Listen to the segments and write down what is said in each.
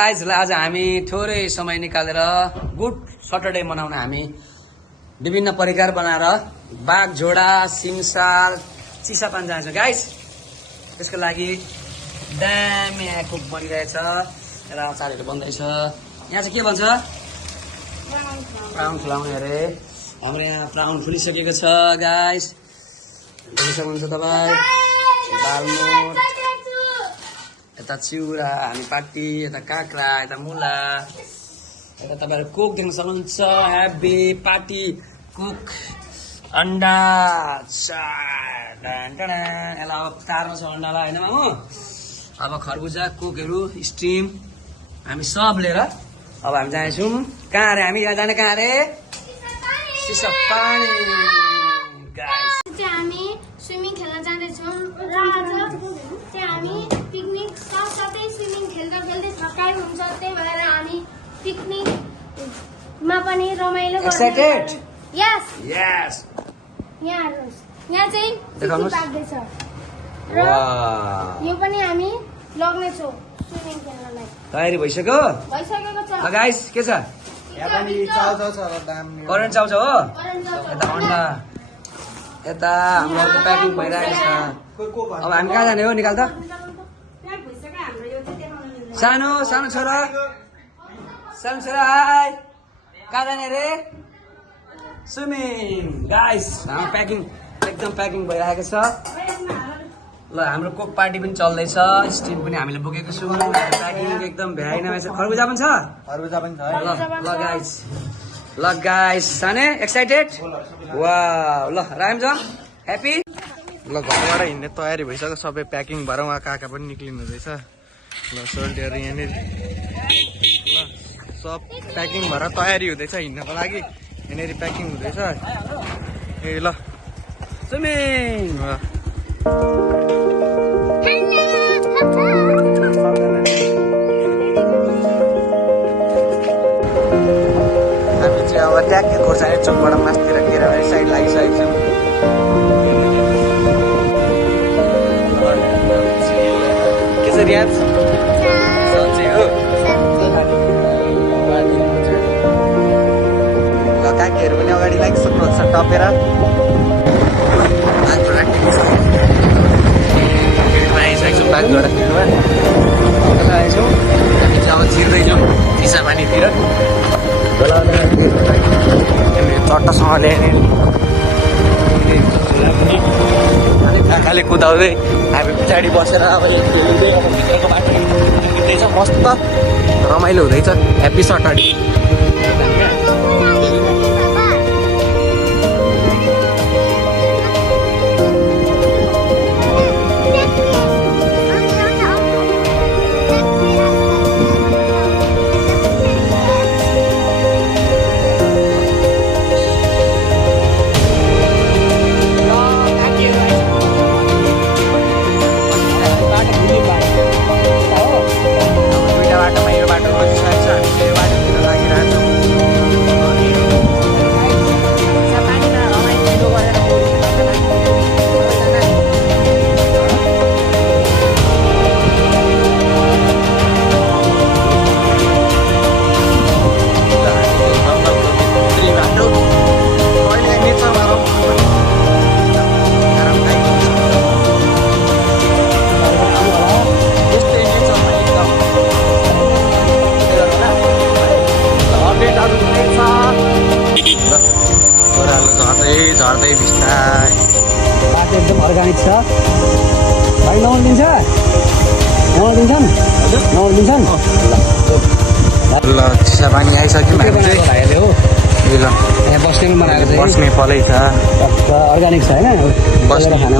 आज हामी थोरै समय निकालेर गुड सटरडे मनाउन हामी विभिन्न परिकार बनाएर बाघझोडा सिमसार चिसापान जान्छौँ गाइस। त्यसको लागि दामी कुक बनिरहेछ र अचारहरू बन्दैछ। यहाँ चाहिँ के भन्छ प्राउन खुलाउने अरे। हाम्रो यहाँ प्राउन फुलिसकेको छ गाइस, देख्न सक्नुहुन्छ तपाईँ। दालमोट, यता चिउरा हामी पाटी, यता काँक्रा, यता मुला, यता तपाईँहरू कुक देख्न सक्नुहुन्छ। हेभी पाटी कुक अन्डा यसलाई अब तार्नु छ अन्डालाई होइन मामु। अब खरबुजा कुकहरू स्टिम हामी सब लिएर अब हामी जानेछौँ कहाँ अरे। हामी यहाँ जाने कहाँ अरे? चिसापानी गाइस। हामी स्विमिङ खेल्न जाँदैछौँ र आज चाहिँ हामी पिकनिक साथसाथै स्विमिङ खेल्दा खेल्दै थकाइ हुन्छ, त्यही भएर हामी पिकनिकमा पनि रमाइलो एक्साइटेड? यस यस। यहाँ हेर्नुहोस्, यहाँ चाहिँ देखाउनुहोस्। पाक्दैछ र यो पनि हामी लग्नेछौँ स्विमिङ खेल्नलाई। तयारी भइसक्यो भइसकेको छ गाइस। के छ? करेन्ट चाउछ हो। यता अन्डा, यता हाम्रो प्याकिङ भइरहेको छ। अब हामी कहाँ जाने हो? निकाल त। सानो सानो छोरा, सानो छोरा हाई। कहाँ जाने रे? Swimming guys. हाम्रो प्याकिङ एकदम प्याकिङ भइरहेको छ। ल हाम्रो कोक पार्टी पनि चल्दैछ, स्टिम पनि हामीले बोकेको छौँ। प्याकिङ एकदम भ्याइना रहेछ। खरबुजा पनि छ। ल गाइस, ल गाइस साने एक्साइटेड? वाउ। ल राम छ ह्याप्पी। ल घरबाट हिँड्ने तयारी भइसक्यो, सबै प्याकिङ भएर उहाँ काका पनि निक्लिनु हुँदैछ। ल सोल्टीहरू यहाँनिर ल सब प्याकिङ भएर तयारी हुँदैछ हिँड्नको लागि। यहाँनिर प्याकिङ हुँदैछ। ए ल स्विमिङ। हामी चाहिँ अब ट्याक्कै खोर्सानी चोकबाट मासतिर केराबारी साइड लागिसकेको छौँ। के छ रियाज? सन्चै हो। ल काकीहरू पनि अगाडि लागिसक्नुहुन्छ टपेर। आइसकेको छौँ बाघझोडा फिल्डमा। आइछौँ हामी चाहिँ अब छिर्दैछौँ चिसापानीतिर। चट्टसँगले अनि काकाले कुदाउँदै हामी पछाडि बसेर अब खेल्दै अब भित्रको बाटो कुद्दैछ। मस्त रमाइलो हुँदैछ। Happy Saturday. झर्दै बिस्तारै बाटो एकदम अर्ग्यानिक छ भाइ। नौल दिन्छ? नौल दिन्छन्? नौल दिन्छन्? ल चिसापानी आइसक्यौँ हामी चाहिँ। भाइहरूले हो ए ल यहाँ बस्ने पनि बनाएको छ। बस्ने पलै छ। अर्ग्यानिक छ होइन बस्ने खाना।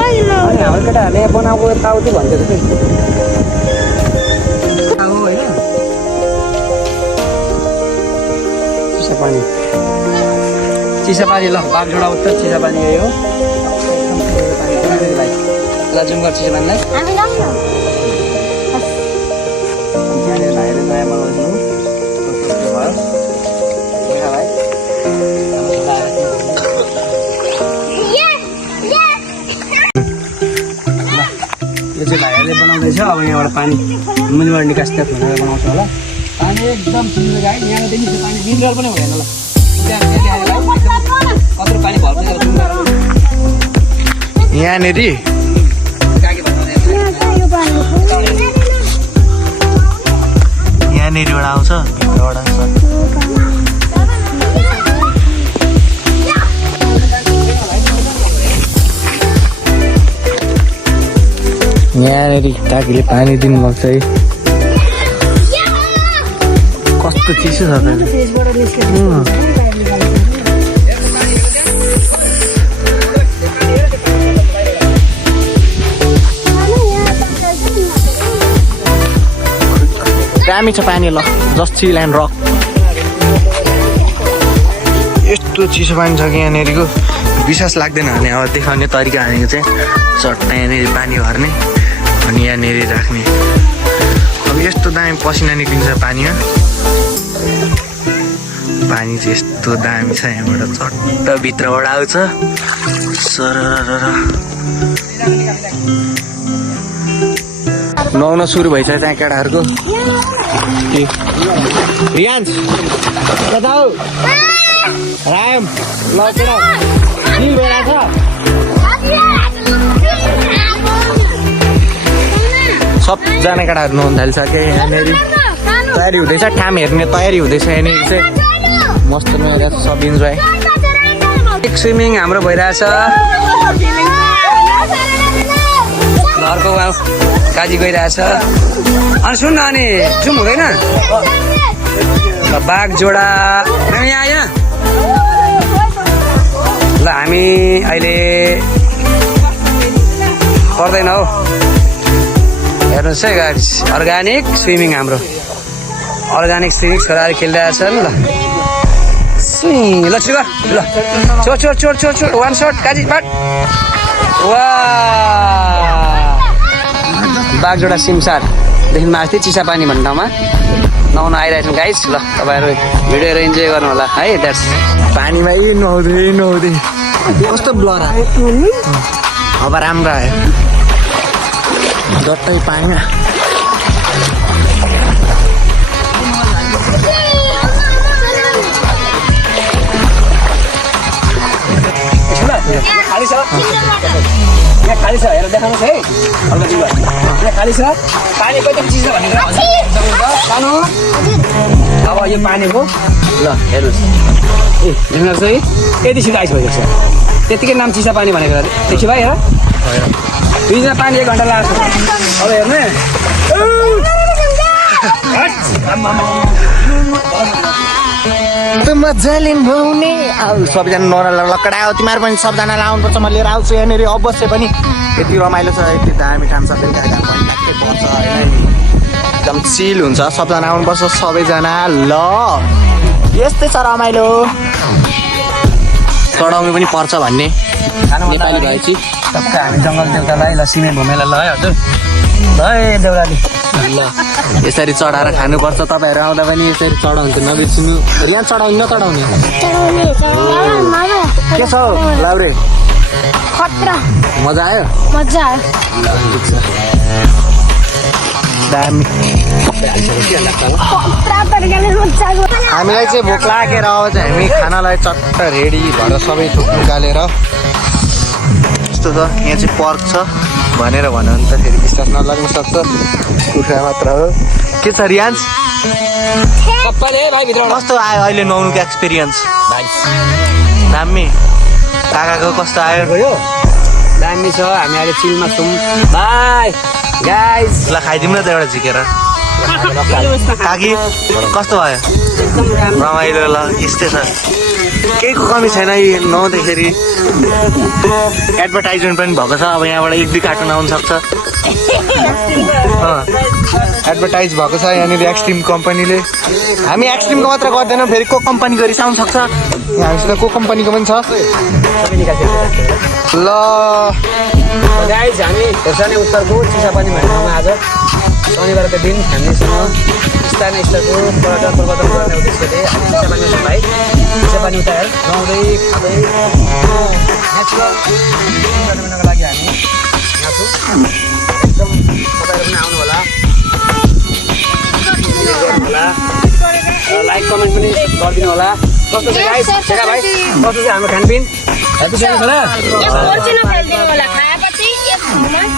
अनि हाम्रो केटाहरूले यहाँ बनाएको यताउति भन्छ जस्तै हो होइन। चिसापानी चिसापानी। ल बाघझोडा उत्तर चिसापानी यही हो। ल जुम गर्छ चिसापानीलाई। त्यहाँनिर भाइले नयाँ बनाउँछु भाइ। यो चाहिँ भाइहरूले बनाउँदैछ। अब यहाँबाट पानी मुनिबाट निकास त्यहाँ भनेर बनाउँछ होला पानी एकदम चिल्लो गाई यहाँदेखि त्यो पानी मिनरल पनि हुँदैन ल कत्रो पानी भर्छ यहाँनिर यहाँनिरबाट आउँछ भित्रबाट यहाँनिर काकीले पानी दिनुभएको छ है कस्तो चिसो छ दामी छ पानी ल जस्ट चिल एन्ड रक यस्तो चिसो पानी छ कि यहाँनिरको विश्वास लाग्दैन भने अब देखाउने तरिका भनेको चाहिँ चट्टा यहाँनिर पानी भर्ने अनि यहाँनिर राख्ने अब यस्तो दामी पसिना निक्लिन्छ पानीमा पानी चाहिँ यस्तो दामी छ यहाँबाट चट्ट भित्रबाट आउँछ सरर नुहाउन सुरु भइसक्यो त्यहाँ केटाहरूको रियान्स रायम ल केटा चिल भइरहेछ सबजना केटाहरू नुहाउनु थालिसके यहाँनिर तयारी हुँदैछ ठाम हेर्ने तयारी हुँदैछ यहाँनिर चाहिँ मस्त नआइरहेछ सब इन्जोय स्विमिङ हाम्रो भइरहेछ घरको काजी गइरहेछ अनि सुन न अनि जाउँ हुँदैन बाघ जोडा यहाँ आयो ल हामी अहिले पर्दैन हौ हेर्नुहोस् है गाइस अर्ग्यानिक स्विमिङ हाम्रो अर्ग्यानिक स्विमिङ छोराहरू खेलिरहेछन् ल स्विङ ल छिटो ल छोड छोड छोड छोड छोड वान सर्ट काजी बाट वा बागजोडा सिमसारदेखि माथि चिसा पानी भन्ने ठाउँमा नुहाउन आइरहेछौँ गाइस ल तपाईँहरू भिडियोहरू इन्जोय गर्नु होला है द्याट्स पानीमा यही नुहाउँदै नुहाउँदै कस्तो ब्लर अब राम्रो आयो डट्टै पानीमा खाली छ यहाँ खाली छ हेर देखाउनुहोस् है हल्का चिल्लो यहाँ खाली छ पानी कति चिज छ भनेर सानो अब यो पानीको ल हेर्नुहोस् ए हेर्नुहोस् है यति सिधो आइस भइरहेको छ त्यतिकै नाम चिसा पानी भनेको देखि भाइ हेर दुईजना पानी 1 घन्टा लाग्छ अब हेर्नु मजाले नुहाउने अब सबैजना नुहाउन लकडायो तिमीहरू पनि सबजना लाउनुपर्छ म लिएर आउँछु यहाँनिर अवश्य पनि यति रमाइलो छ यति दामी ठाउँ छ फेरि गाडी पर्छ होइन एकदम चिल हुन्छ सबजना आउनुपर्छ सबैजना ल यस्तै छ रमाइलो चढाउनु पनि पर्छ भन्ने नेपाली भएपछि टक्क हामी जङ्गल देउतालाई ल सिमेन्ट भूमिलाई ल है हजुर ल देउराली ल यसरी चढाएर खानुपर्छ तपाईँहरू आउँदा पनि यसरी चढाउँथ्यो नबिर्सिनु यहाँ चढाउने नचढाउने के छ लाउरे मजा आयो मजा दामी हामीलाई चाहिँ भोक लागेर अब चाहिँ हामी खानालाई चट्ट रेडी भएर सबै थोक निकालेर यस्तो छ यहाँ चाहिँ पर्क छ भनेर भन्यो भने त फेरि विश्वास नलाग्नु सक्छ कुखुरा मात्र हो के छ रियान्स कस्तो आयो अहिले नुहाउनुको एक्सपिरियन्स दामी काकाको कस्तो आयो दामी छ हामी अहिले चिलमा छौँ बाई गाइस ल खाइदिउँ न त एउटा झिकेर काकी कस्तो भयो रमाइलो ल यस्तै छ केहीको कमी छैन यी नुहाउँदाखेरि एडभर्टाइजमेन्ट पनि भएको छ अब यहाँबाट 1-2 कार्टुन आउनु सक्छ एडभर्टाइज भएको छ यहाँनिर एक्सट्रिम कम्पनीले हामी एक्सट्रिमको मात्र गर्दैनौँ फेरि को कम्पनीको रिसाउनु सक्छ हामीसित को कम्पनीको पनि छ ल गाइस हामी खोर्सानी उत्तरको चिसापानी भन्ने ठाउँमा आज शनिबारको दिन हामीसँग स्थानीय स्तरको पर्यटन प्रवर्धन गर्ने उद्देश्यले हामी चिसापानी छौँ भाइ चिसापानी उता हेर नुहाउँदै खाँदै नेचुरल गर्नको लागि हामी यहाँ छौँ एकदम तपाईँहरू पनि आउनु होला कमेन्ट पनि गरिदिनु होला कस्तो छ गाइस सेका भाइ कस्तो छ हाम्रो खानपिन हेप्पी छ र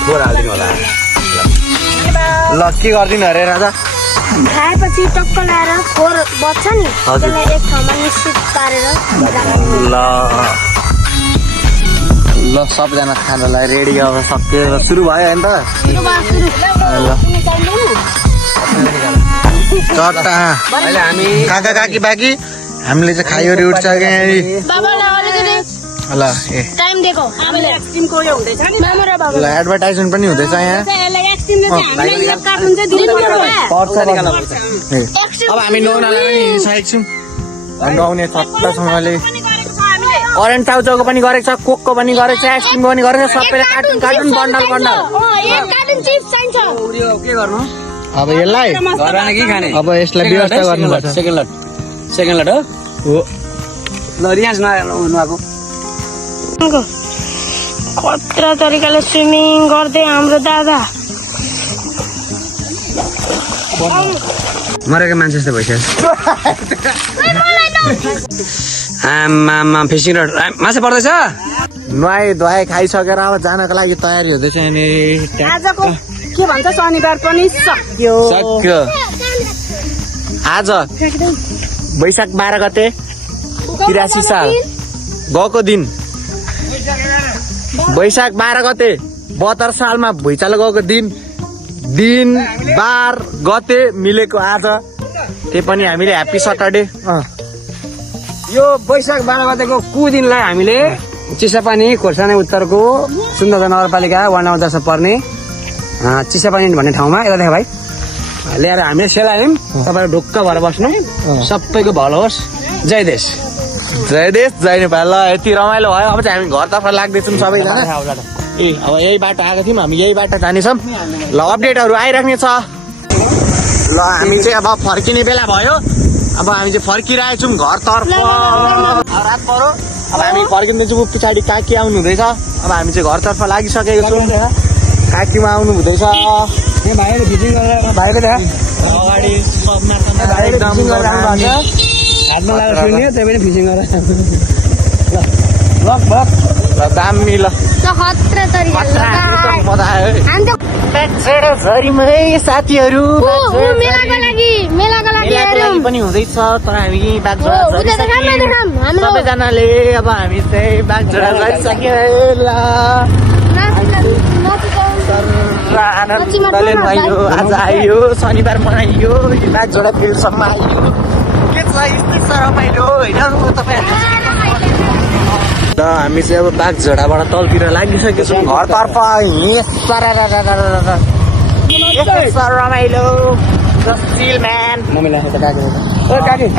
फोर हालिदिनु होला ल के गरिदिनु अरे राजा खाएपछि टक्क लाएर फोर बच्छ नि त्यसलाई एक ठाउँमा निश्चित पारेर ल सबजना खानालाई रेडी अब सक्यो सुरु भयो होइन त चट्टा अहिले हामी काका काकी बाकी हामीले चाहिँ खाइवरी उठ्छ क्या ल ए टाइम दिएको ल एडभर्टाइजमेन्ट पनि हुँदैछ यहाँ अब हामी नुहाउनलाई पनि हिँडिसकेको छौँ नुहाउने छट्टासँगले करेन्ट चाउचाउको पनि गरेको छ कोकको पनि गरेको छ आइसक्रिमको पनि गरेको छ सबैले कार्टुन कार्टुन बन्डल बन्डल के गर्नु अब यसलाई घरमा के खाने अब यसलाई व्यवस्था गर्नुपर्छ सेकेन्ड लट हो ल रियाज नुहाएको कत्रा तरिकाले स्विमिङ गर्दै हाम्रो दादा मरेको मान्छे जस्तो भइसक्यो आमा फिसिङ रड माछा पर्दैछ नुहाई धुवाई खाइसकेर अब जानको लागि तयारी हुँदैछ यहाँनिर आजको के भन्छ शनिबार पनि सक्यो सक्यो आज वैशाख 12 गते 83 साल गएको दिन वैशाख 12 गते 72 सालमा भुइँचालो गएको दिन बार गते मिलेको आज त्यही पनि हामीले ह्याप्पी सटरडे यो वैशाख 12 गतेको कुदिनलाई हामीले चिसापानी खोर्सानी उत्तरको सुन्दरता नगरपालिका वार्ड नम्बर 10 पर्ने चिसापानी भन्ने ठाउँमा यता देख भाइ ल्याएर हामीले सेलायौँ तपाईँहरू ढुक्क भएर बस्नु सबैको भलो होस् जय देश जय नेपाल ल यति रमाइलो भयो अब चाहिँ हामी घरतर्फ लाग्दैछौँ सबैजना ए अब यही बाटो आएको थियौँ हामी यही बाटो जानेछौँ ल अपडेटहरू आइराख्ने छ ल हामी चाहिँ अब फर्किने बेला भयो अब हामी चाहिँ फर्किरहेको छौँ घरतर्फ रात पऱ्यो अब हामी फर्किँदैछौँ पछाडि काकी आउनु हुँदैछ अब हामी चाहिँ घरतर्फ लागिसकेको छौँ काकीमा आउनु हुँदैछ भाइले फिटिङ गरेर भाइले देखा अगाडि सबमा एकदम हातमा लगाएर सुन्यो त्यही पनि फिसिङ गरेर ल दामी ल खत्रा तरिकाले साथीहरू मेलाको लागि पनि हुँदैछ तर हामी सबैजनाले अब हामी चाहिँ बागझोडा गइसक्यो ल आनन्दले नुहाइयो आज आइयो शनिबार मनाइयो बागझोडा फिल्डसम्म आइयो के छ यस्तै छ रमाइलो होइन ल हामी चाहिँ अब बागझोडाबाट तलतिर लागिसकेको छौँ घरतर्फ रमाइलो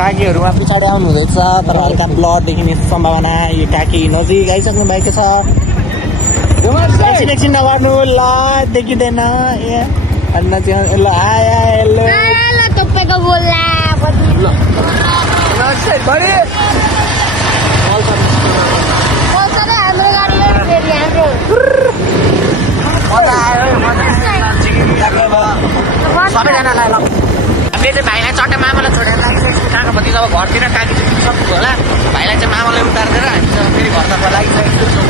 काकीहरूमा पछाडि आउनु हुँदैछ तर हल्का ब्लड देखिने सम्भावना यो काकी नजिक आइसक्नु भएको छ एकछिन नगर्नु ल देखिँदैन ल आयो तपाईँको बोल्ला हाम्रो गाडीले फेरि हाम्रो सबैजनालाई ल हामीले चाहिँ भाइलाई चट्टा मामालाई छोडेर लागिसकेको छौँ कहाँको जब घरतिर काकी चाहिँ सक्नु होला भाइलाई चाहिँ मामालाई उतारिदिएर हामी चाहिँ फेरि घरतर्फ लागिसकेको छौँ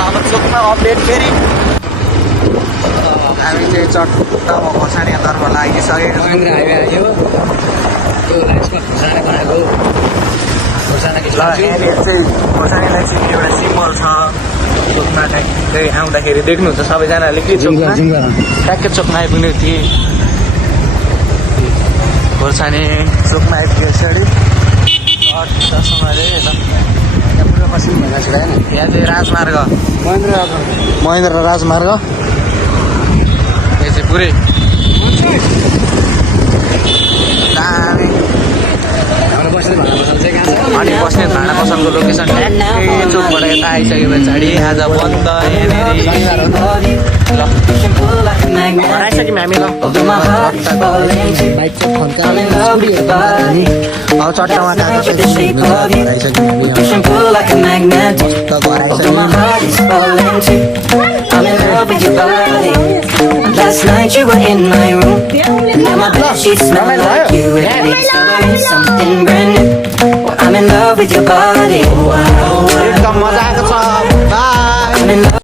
अब चोकमा अपडेट फेरि हामी चाहिँ चट्टामा खोर्सानीतर्फ लागिसकेको हाइवे आयो त्यो लाइसमा खोर्सानी बनाएको ल यहाँनिर चाहिँ खोर्सानीलाई चाहिँ एउटा सिम्बल छ चोकमा त्यही आउँदाखेरि देख्नुहुन्छ सबैजनाले के चोकमा ट्याक्कै चोकमा आइपुग्ने थिएँ खोर्सानी चोकमा आइपुग्यो यसरी यहाँ चाहिँ राजमार्ग महेन्द्र राजमार्ग यो चाहिँ पुरै दामी अनि बस्ने भाडा पसलको लोकेसन ठ्याक्कै चोकबाट यता आइसक्यो पछाडि आज बन्द आइसक्यौँ हामी ल बाइक चाहिँ अब चट्टामा Last night you were in my room. Now my bed sheets smell like you. something brand new. Well, I'm in love with your body. Oh, wow. एकदम मजा आएको